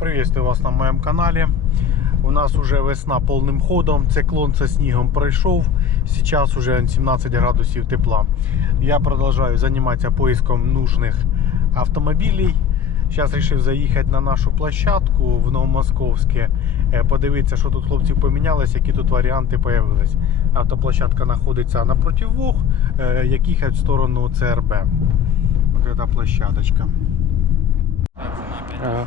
Приветствую вас на моем канале. У нас уже весна повним ходом. Циклон со снігом пройшов. Сейчас уже 17 градусів тепла. Я продолжаю заниматься поиском нужных автомобилей. Зараз вирішив заїхати на нашу площадку в Новомосковське, е, подивитися, що тут хлопців помінялось, які тут варіанти з'явились. Автоплощадка знаходиться напроти Вог, е, як їхати в сторону ЦРБ. Ось ця площадочка. Ага.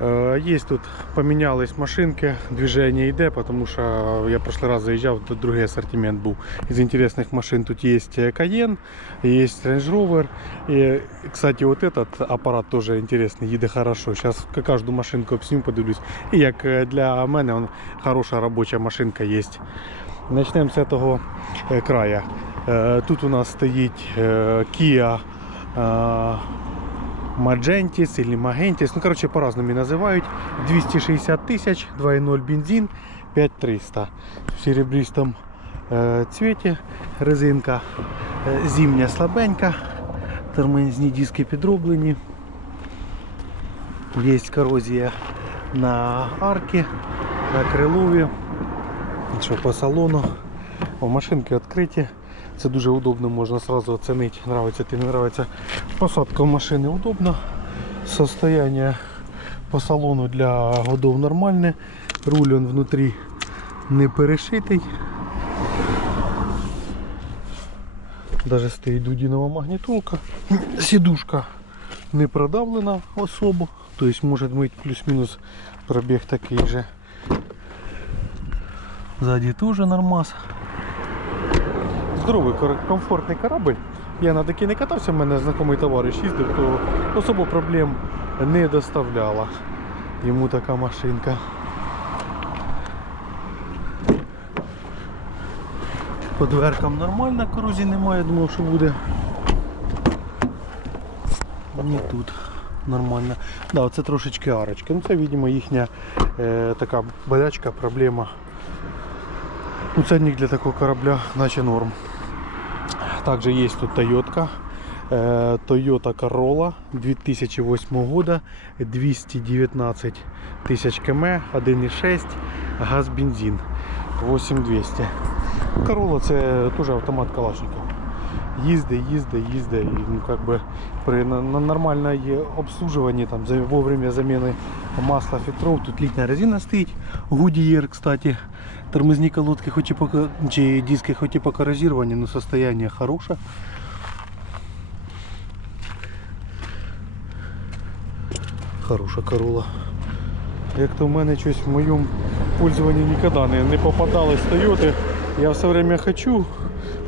Е, Есть тут поменялись машинки, движение йде, потому что я в прошлый раз заезжал, тут другий ассортимент був. Из интересных машин тут есть Cayenne, есть Range Rover. И, кстати, вот этот аппарат тоже интересный, їде хорошо. Сейчас каждую машинку обсню, подивлюсь. І як е, для мене он, хороша робоча машинка есть. Начнемо з цього е, края. Е, Тут у нас стоїть е, Kia е, Magentis или Magentis, ну короче по-разному называют. 260 тысяч, 2.0 бензин, 5300. В серебристом э, цвете резинка э, зимня слабенька, тормозні диски підроблені. Є корозія на арці, на крилові. Що по салону. О, машинки відкриті. Це дуже удобно, можна сразу оцінити, нравиться ти не нравиться. Посадка в машини удобна. Состояние по салону для годов нормальне. Руль он внутрі не перешитий. Даже стоїть дудінова магнітолка. Сідушка не продавлена особо. Тобто може бути плюс-мінус пробіг такий же. Сзади тоже нормас. Здоровий, комфортний корабль. Я на такий не катався, в мене знайомий товариш їздив, то особо проблем не доставляла йому така машинка. По дверкам нормально, корозії немає, думав, що буде. Ні тут нормально. Да, оце трошечки арочки. Ну це, видимо, їхня е, така болячка, проблема. Ну, ценник для такого корабля, наче норм. Также есть тут Toyota. Toyota Corolla 2008 года, 219 тысяч км, 1.6, газ, бензин, 8200. Corolla це теж автомат Калашников. Їзди, їзди, їзди. І, ну, как би, при нормальному обслуживанні, там, вовремя заміни масла, фільтров, тут літня резина стоїть, Goodyear, кстати. Тормозні колодки, хоч і пока, чи диски хоч і покоррозировані, но состояние хороше. Хороша корола. Як то в мене щось в моєму пользуванні ніколи не, не попадалось Тойоти. Я все время хочу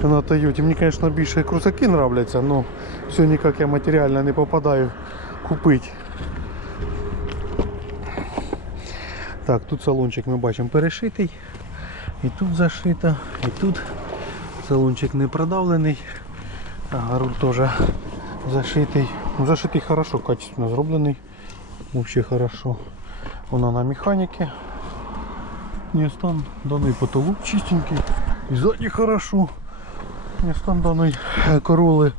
на Тойоті. Мені, звісно, більше крусаки нравляться, але все ніяк я матеріально не попадаю купити. Так, тут салончик ми бачимо перешитий. І тут зашито, і тут салончик не продавлений. А руль теж зашитий. Ну, зашитий хорошо, качественно зроблений. Вообще хорошо. Вона на механіки. Не стан даний потолок чистенький. І ззаді хорошо. Не стан даної е, короли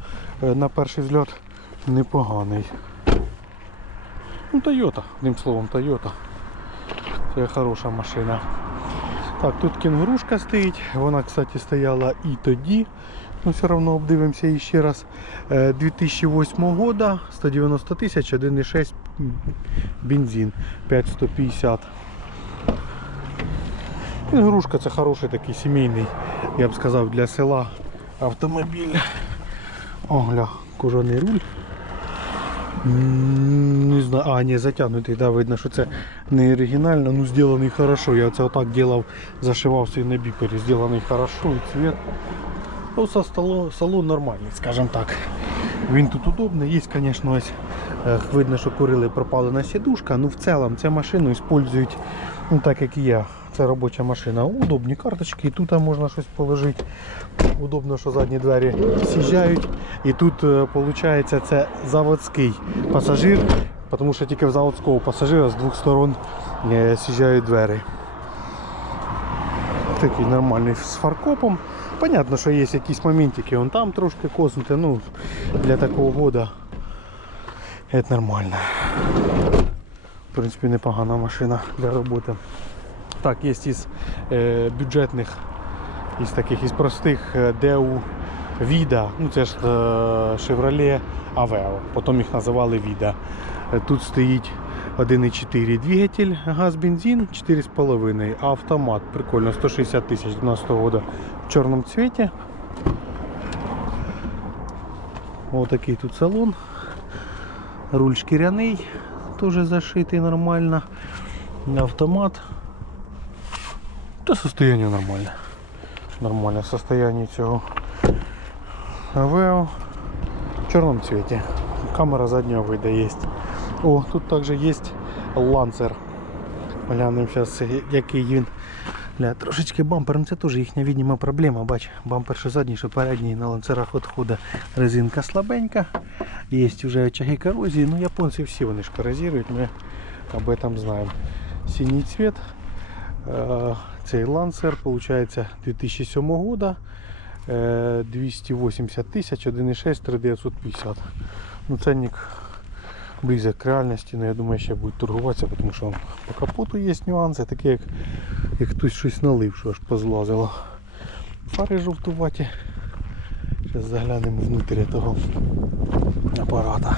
е, на перший взгляд непоганий. Ну, Toyota, одним словом, Toyota. Це хороша машина. Так, тут кенгурушка стоїть. Вона, кстати, стояла і тоді. Ну, все одно обдивимося ще раз. Е, 2008 года, 190 тисяч, 1,6 бензин, 5150. Кенгурушка це хороший такий сімейний, я б сказав, для села автомобіль. О, гля, кожаний руль. Не знаю, а, не затягнутий, да, видно, що це не оригінально, ну зроблений хорошо. Я це отак делав, зашивав свій на біпері, зроблений хорошо і цвет. Ну, со столу, салон нормальний, скажем так. Він тут удобний, є, звісно, ось видно, що курили пропалена сідушка, ну в цілому цю машину використовують, ну так як і я. Це робоча машина. Удобні карточки, і тут можна щось положити. Удобно, що задні двері з'їжджають. І тут виходить це заводський пасажир, тому що тільки в заводського пасажира з двох сторон е, з'їжджають двері. Такий нормальний з фаркопом. Понятно, що є якісь моментики, он там трошки коснути, ну для такого года це нормально. В принципі, непогана машина для роботи. Так, є із е, бюджетних, із таких із простих е, DEU Vida, ну це ж е, Chevrolet Aveo, потім їх називали Vida. Е, Тут стоїть 1,4 двигатель, газ, бензин 4,5, автомат, прикольно, 160 тисяч 12 года в чорному цвіті. Ось такий тут салон. Руль шкіряний, теж зашитий нормально. Автомат. Та состояние нормальне. Нормальне состояние цього. Авео в чорному цвіті. Камера заднього вида є. О, тут також є ланцер. Глянемо зараз, який він. Бля, трошечки бампер, ну це теж їхня відніма проблема. Бач, бампер що задній, що передній на ланцерах відходить резинка слабенька. Є вже очаги корозії. Ну японці всі вони ж корозірують, ми об этом знаємо. Синій цвет. Е, Цей лансер, виходить, 2007 года. Е, 280 тисяч, 1,6, 3950. Ну, ценник близок к реальності, але я думаю, ще будуть торгуватися, тому що по капоту є нюанси, такі як, як хтось щось налив, що аж позлазило. Фари жовтуваті. Зараз заглянемо внутрі того апарата.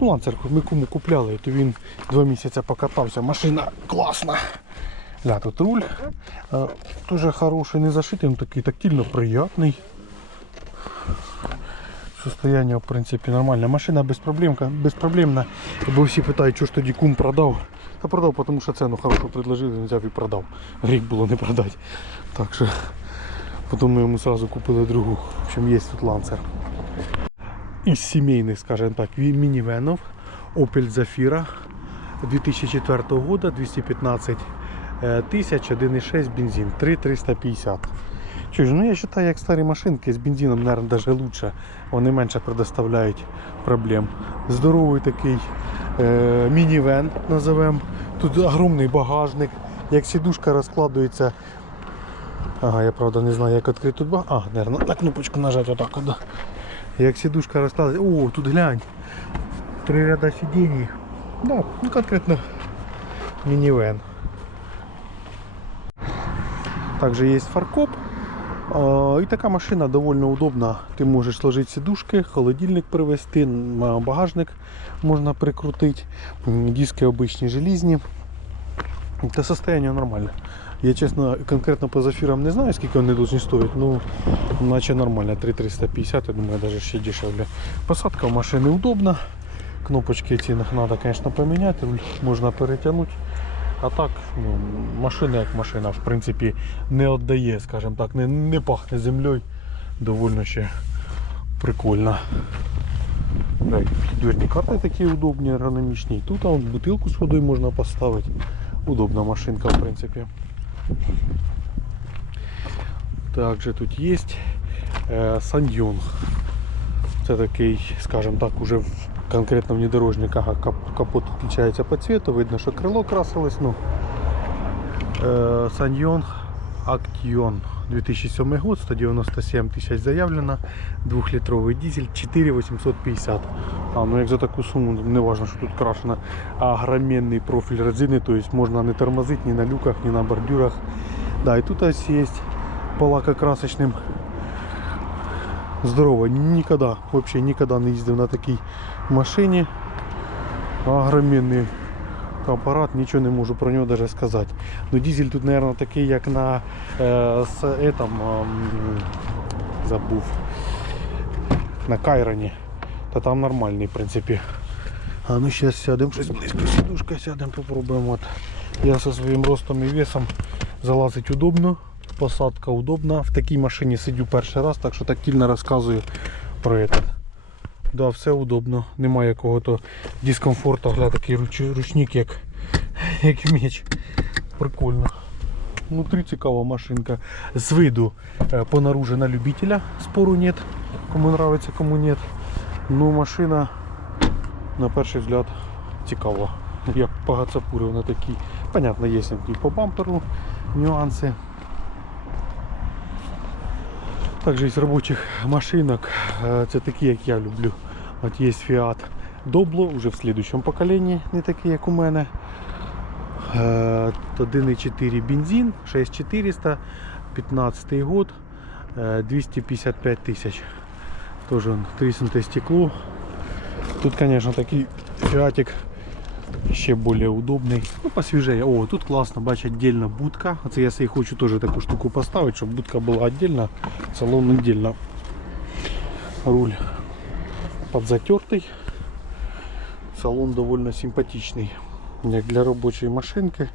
Ну, ланцер ми кому купляли, то він два місяці покатався. Машина класна. Ля, тут руль. Е, Дуже хороший, не зашитий, він такий тактильно приятний. Состояние, в принципі, нормальне. Машина безпроблемка, безпроблемна. Бо всі питають, що ж тоді кум продав. Та продав, тому що ціну хорошу предложили, взяв і продав. Гріх було не продати. Так що потім ми йому одразу купили другу. В общем, є тут ланцер. Із сімейних, скажімо так, мінівенів. Opel Zafira 2004 года, 215 е, тисяч, 1,6 бензин, 3,350. Чуєш, ну я вважаю, як старі машинки з бензином, мабуть, навіть лучше. Вони менше предоставляють проблем. Здоровий такий е, мінівен називаємо. Тут огромний багажник. Як сідушка розкладується. Ага, я правда не знаю, як відкрити тут багажник. А, наверное, на кнопочку нажати отак. от. Як сідушка розкладується. О, тут глянь. Три ряда сидений. Да, ну конкретно минивэн. Также есть фаркоп. А, И такая машина довольно удобна. Ты можешь сложить сидушки, холодильник привезти, м, а, багажник можно прикрутить, м, диски обычные железні. Та состояние нормальне. Я чесно конкретно по зафірам не знаю, скільки вони должны стоїть, ну наче нормально, 3350, я думаю, даже ще дешевле. Посадка в машини удобна. Кнопочки ці треба, звісно, поміняти, руль можна перетягнути. А так, ну, машина як машина, в принципі, не віддає, скажімо так, не, не пахне землею. Довольно ще прикольно. Дверні карти такі удобні, ергономічні. Тут а, бутилку з водою можна поставити. Удобна машинка, в принципі. Также тут є е, Сандьонг. Це такий, скажімо так, уже в конкретно внедорожниках а кап- капот відрізняється по цвету, видно, що крило красилось. Ну, Саньйонг Актіон 2007 год, 197 тисяч заявлено, 2-літровий дизель 4850. А, ну як за таку суму, не важно, що тут крашено, а огроменний профіль резини, то есть можна не тормозити ні на люках, ні на бордюрах. Да, і тут ось є по лакокрасочним здорово, никогда, вообще никогда не ездил на такой машине. Огроменный аппарат, ничего не можу про нього даже сказать. Но дизель тут, наверное, такий, як на е, с, этом, ем, забув, на Кайроні. Та там нормальний, в принципі. А ну сейчас сядем, щось близько сидушка сядем, попробуємо. От. Я со своїм ростом і весом залазить удобно, посадка удобна. В такій машині сидю перший раз, так що тактильно розказую про этот. Да, все удобно, немає якого-то дискомфорту. Гля, такий руч- ручник, як, як меч. Прикольно. Внутрі цікава машинка. З виду е, по наружу на любителя спору нет. Кому нравится, кому нет. Ну машина на перший взгляд цікава. Як по гацапурі вона такі. Понятно, є по бамперу нюанси. Також із робочих машинок, е, це такі, як я люблю. От є Fiat Добло вже в слідущому поколінні, не такий, як у мене. Е, 1,4 бензин, 6400, 15 год, е, 255 тисяч. Тоже он, тріснуте стекло. Тут, конечно, такий фіатик ще більш удобний. Ну, посвіжее. О, тут класно, бачить, отдельно будка. Оце я собі хочу теж таку штуку поставити, щоб будка була отдельно, салон отдельно. Руль подзатертий. Салон довольно симпатичний. Як для робочої машинки.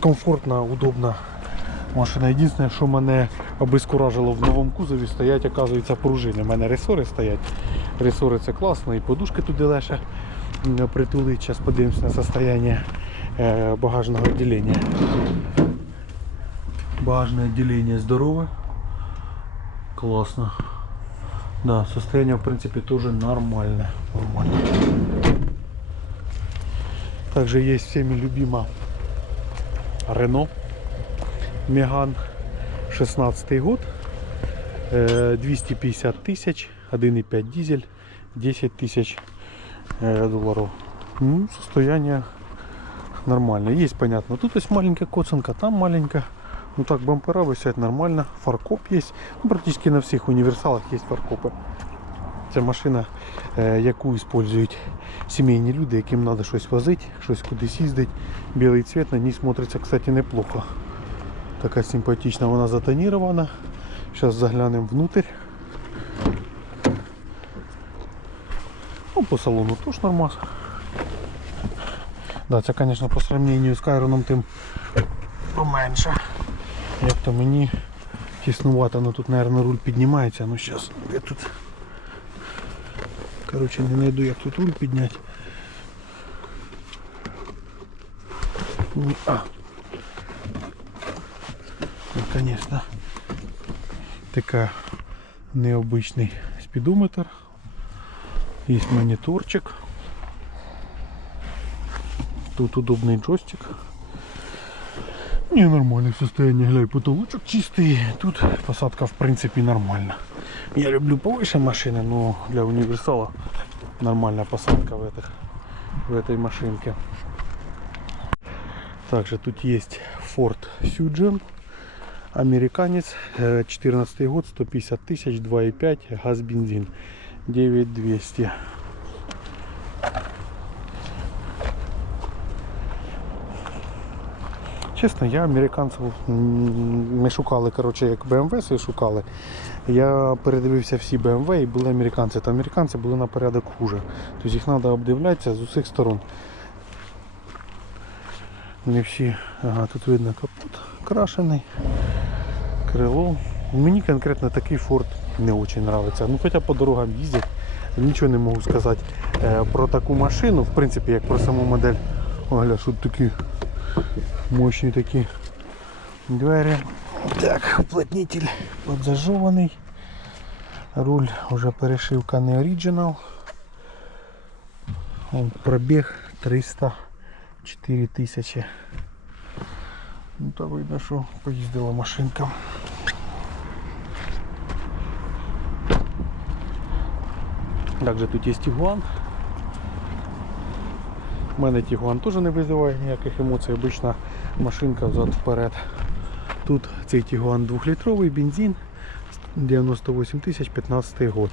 Комфортно, удобно. Машина єдине, що мене обескуражило в новому кузові, стоять, оказується, пружини. У мене ресори стоять. Ресори це класно, і подушки туди легше притулить. Зараз подивимось на состояние е, багажного відділення. Багажне відділення здорове. Класно. Да, состояние в принципе тоже нормальное. Нормально. Также есть всеми любима Рено Меган 16 год. Э, 250 тысяч, 1,5 дизель, 10 тысяч э, долларов. Ну, состояние нормальное. Есть, понятно. Тут есть маленькая коцанка, там маленькая. Ну так, бампера висять нормально. Фаркоп есть. Ну, практически на всіх універсалах є фаркопи. Це машина, е, яку використовують сімейні люди, яким треба щось возити, щось кудись їздити. Білий цвет на ній смотриться, кстати, неплохо. Така симпатична, вона затонірована. Зараз заглянемо внутрь. Ну, по салону теж нормас. Да, це, звісно, по сравнению з Кайроном тим поменше. Як то мені тіснувато, ну тут, мабуть, руль піднімається, ну зараз де тут. Коротше, не знайду, як тут руль підняти. Ні, а. Ну, звісно. Така необичний спідометр. Є моніторчик. Тут удобний джойстик. Не, нормальное состояние, глянь, потолочок чистый. Тут посадка в принципе нормально. Я люблю повыше машины, но для универсала нормальная посадка в, этих, в этой машинке. Также тут есть Ford Fusion. Американец, э, 14 год, 150 тысяч, 2,5, газ, бензин, 9200. Чесно, я американців ми шукали, коротше, як BMW шукали. Я передивився всі BMW і були американці. То американці були на порядок хуже. Тобто їх треба обдивлятися з усіх сторон. Не всі. Ага, тут видно капот крашений, крило. Мені конкретно такий Ford не дуже подобається. Ну хоча по дорогам їздять, нічого не можу сказати е, про таку машину, в принципі, як про саму модель. О, гля, що тут такі Мощні такі двері. Так, уплотнитель подзажований. Руль вже перешивка не оригінал. Он пробіг 304 тисячі. Ну то видно, що поїздила машинка. Также тут є Тігуан. У мене Тігуан теж не визиває ніяких емоцій, обична машинка взад вперед. Тут цей Тігуан 2-літровий бензин 98 тисяч 15 год.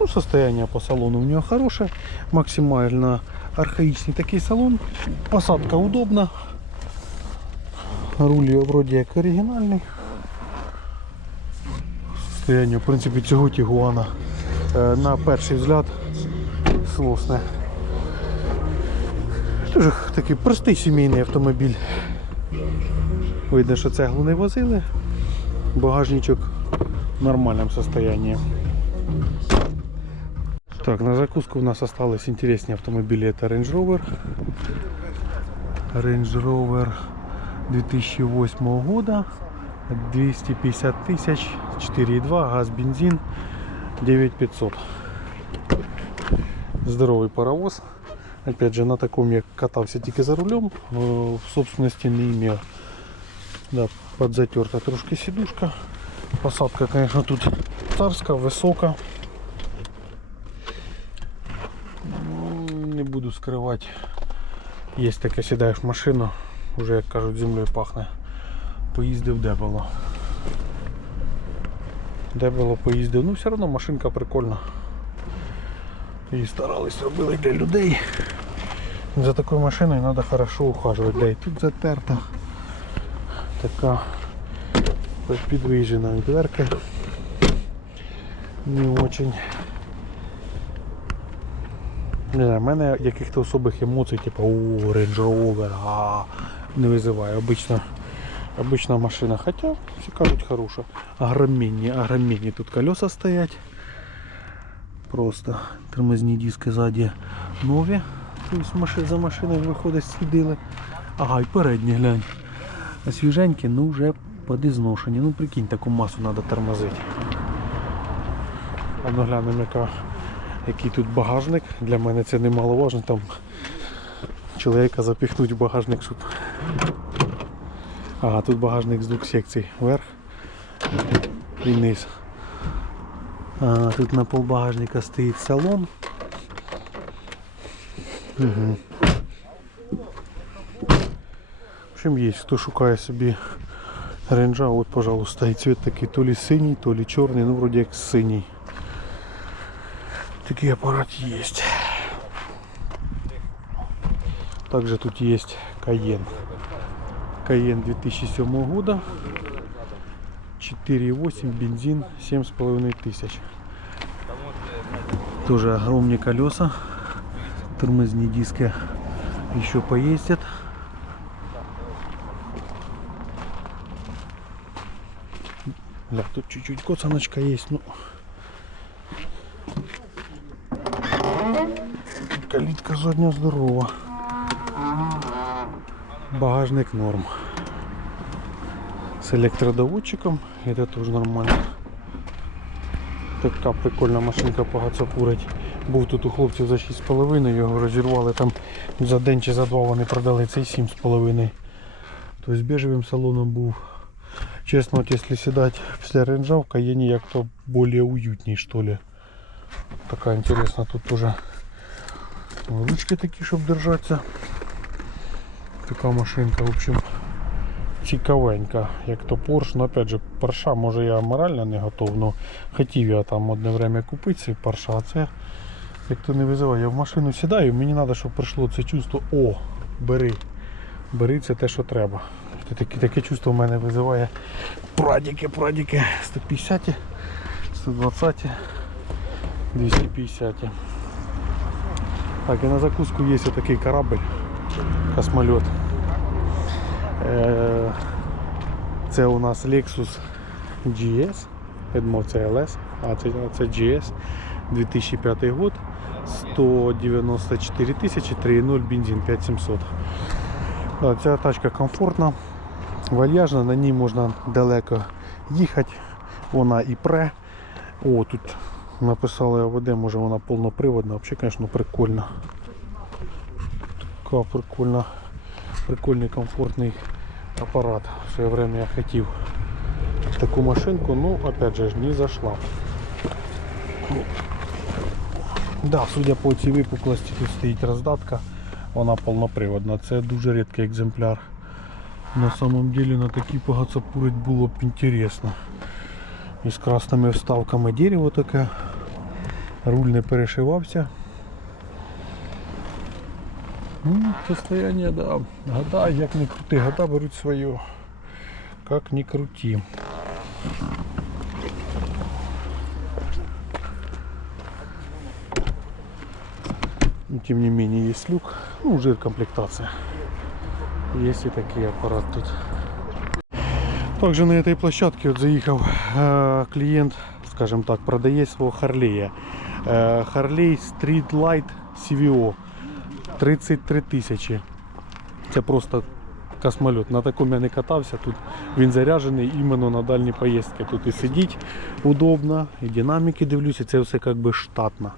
Ну, состояние по салону у нього хороше, максимально архаїчний такий салон, посадка удобна, руль вроді як оригінальний. Состояние, в принципі, цього Тігуана на перший взгляд слосне. Дуже такий простий сімейний автомобіль. Видно, що цеглу не возили. Багажничок в нормальному состоянии. Так, на закуску у нас остались интересные автомобили. Это Range Rover. Range Rover 2008 года. 250 тысяч, 4,2, газ, бензин, 9500. Здоровый паровоз. Опять же, на таком я катался тільки за рулем, э, в собственности не имел. Да, подзатерта трошки сидушка. Посадка, конечно, тут швейцарська, висока. Ну, Не буду скривати. Є таке, сідаєш в машину, вже як кажуть, землею пахне. Поїздив де було. Де було поїздив. Ну все одно машинка прикольна. Її старались робили для людей. За такою машиною треба хорошо ухажувати. Да, і тут затерта. Така підвижена дверка. Не очень. Не знаю, в мене яких-то особих емоцій, типу о, Range Rover, а, не визиває. Обична, обична машина. Хоча всі кажуть хороша. Огроменні, огроменні тут колеса стоять. Просто тормозні диски ззаді нові. Тобто за машиною виходить слідили. Ага, і передні глянь. А свіженькі, ну вже подизношені. Ну прикинь, таку масу треба тормозити. А ну глянемо, яка, який тут багажник. Для мене це немаловажно. Там чоловіка запіхнуть в багажник, щоб. Ага, тут багажник з двох секцій. Вверх і вниз. А, тут на пол багажника стоїть салон. Угу. В общем, є, хто шукає собі ренджа, от, пожалуйста, і цвет такий то ли синій, то ли чорний, ну вроді як синій. Такий апарат є. Также тут есть Cayenne. Cayenne 2007 года. 4,8 бензин 7,5 тысяч. Тоже огромные колеса. Тормозные диски еще поездят. Да, тут чуть-чуть коцаночка есть, ну. Калитка задня здорова. Багажник норм. С электродоводчиком. Это тоже нормально. Така прикольна машинка по гацапурить. Був тут у хлопців за 6,5, його розірвали там за день чи за два вони продали цей 7,5. Тобто бежевим салоном був. Чесно, от якщо сідати після ренджа в Каєні як то більш уютній, що ли. Така інтересна тут теж ручки такі, щоб держатися. Така машинка, в общем, цікавенька, як то Porsche. Ну, опять же, Porsche, може я морально не готов, але хотів я там одне время купити цей Porsche, а це як то не визиває. Я в машину сідаю, мені треба, щоб прийшло це чувство, о, бери. Бери це те, що треба. Таке, таке чувство в мене визиває прадіки, прадіки, 150, 120, 250. Так, і на закуску є такий корабль, космольот. Е, Це у нас Lexus GS, думав це LS, а це GS 2005 год, 194 тисячі, 3.0 бензин 5700. Ця тачка комфортна, вальяжна, на ній можна далеко їхати, вона і пре. О, тут написали АВД, може вона повноприводна, взагалі, звісно, прикольно. Така прикольна, прикольний комфортний апарат. В своє время я хотів таку машинку, ну опять же не зашла. Да, судя по цій випуклості, тут стоїть роздатка, вона повноприводна. Це дуже рідкий екземпляр. На самом деле на такій погацапурить було б інтересно. Із красними вставками дерево таке. Руль не перешивався. Ну, состояние, да. Года, як не крути, года беруть свое. Как ни крути. Но, тем не менее есть люк. Ну, жир комплектация. Есть и такие аппарат тут. Также на этой площадке вот заехал э, клиент, скажем так, продает своего Харлея. Э, Харлей Street Light CVO 33 тисячі. Це просто космольот. На такому я не катався. Тут він заряджений іменно на дальні поїздки. Тут і сидіть удобно, і динаміки дивлюся, це все як би штатно.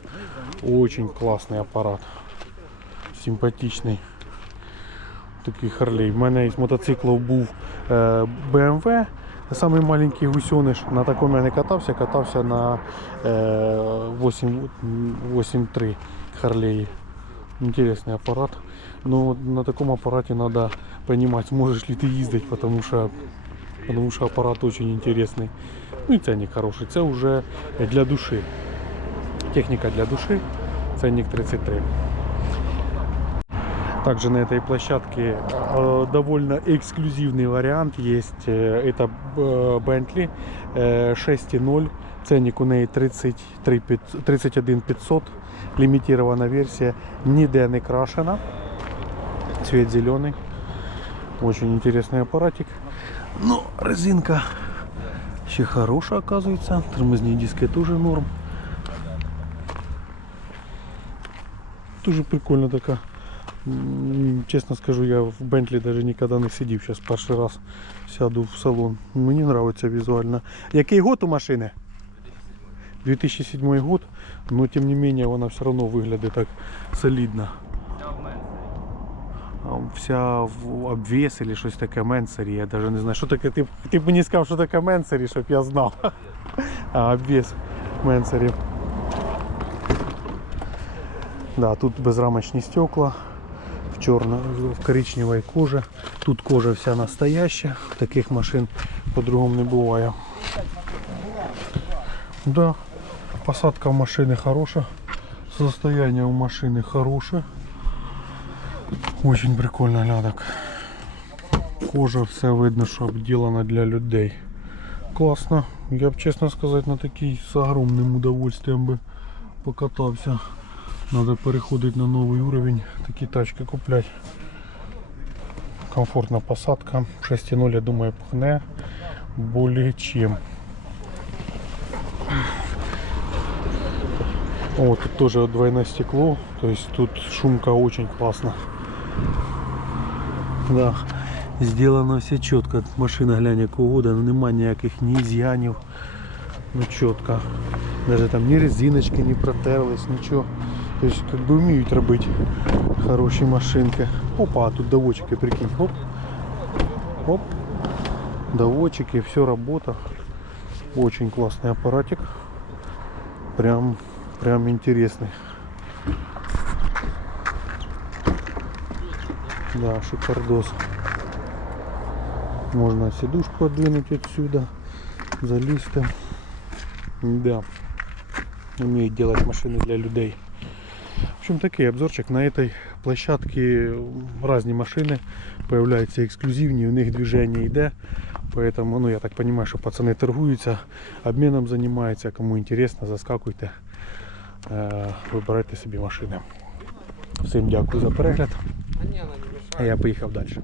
Очень класний апарат. Симпатичний. Такий Харлей. У мене із мотоциклів був е, BMW Самий маленький гусьониш на такому я не катався, катався на е, 8 8.3 Харлеї. Интересный аппарат. Но на таком аппарате надо понимать, сможешь ли ты ездить, потому что, потому что аппарат очень интересный. Ну и ценник хороший. Це уже для души. Техника для души. Ценник 33. Также на этой площадке э, довольно эксклюзивный вариант есть. Э, Это э, Bentley э, 6.0. Ценник у неї 33 пят- 31 500. Лимитирована версия. Ніде не крашена. Цвет зеленый. Очень интересный аппаратик. Но резинка еще хорошая оказывается. Тормозные диски тоже норм. Тоже прикольно такая. М, Честно скажу, я в Бентлі даже никогда не сидів. Сейчас перший раз сяду в салон. Мені нравится визуально. Який год у машини? 2007 год, но тем не менее вона все равно выглядит так солидно. Вся в обвес или щось таке Менсері, я даже не знаю, що таке. Ти, ти б мені сказав, що таке Менсері, щоб я знав. А, обвес Менсері. Да, тут безрамочні стекла в черно, в коричневой коже. Тут кожа вся настоящая. Таких машин по-другому не буває. Да, посадка в машины хорошая. Состояние у машины хорошее. Очень прикольно глядок. Кожа все видно, що обділена для людей. Класно. Я б чесно сказати на такий з огромним удовольствием би покатався. Надо переходити на новий уровень, такі тачки купляти. Комфортна посадка. 6.0, я думаю, пхне более чем. О, тут тоже двойное стекло, то есть тут шумка очень классно. Да, сделано все четко. Машина глянь якого года, ну нема ніяких ні з'янів. Ну четко. Даже там ні резиночки не протерлись, нічого. То есть как бы вміють робити хороші машинки. Опа, а тут доводчики, прикинь. Оп. Оп. Доводчики, все работа. Очень классный аппаратик. Прям, прям интересный. Да, шикардос. Можно сидушку отдвинуть отсюда, залезть там. Да. Умеет делать машины для людей. В общем, такий обзорчик. На этой площадке разные машины появляются эксклюзивные, у них движение йде. Поэтому, ну, я так понимаю, что пацаны торгуются, обменом занимаются. Кому интересно, заскакуйте, е, вибирайте собі машини. Всім дякую за перегляд. А я поїхав далі.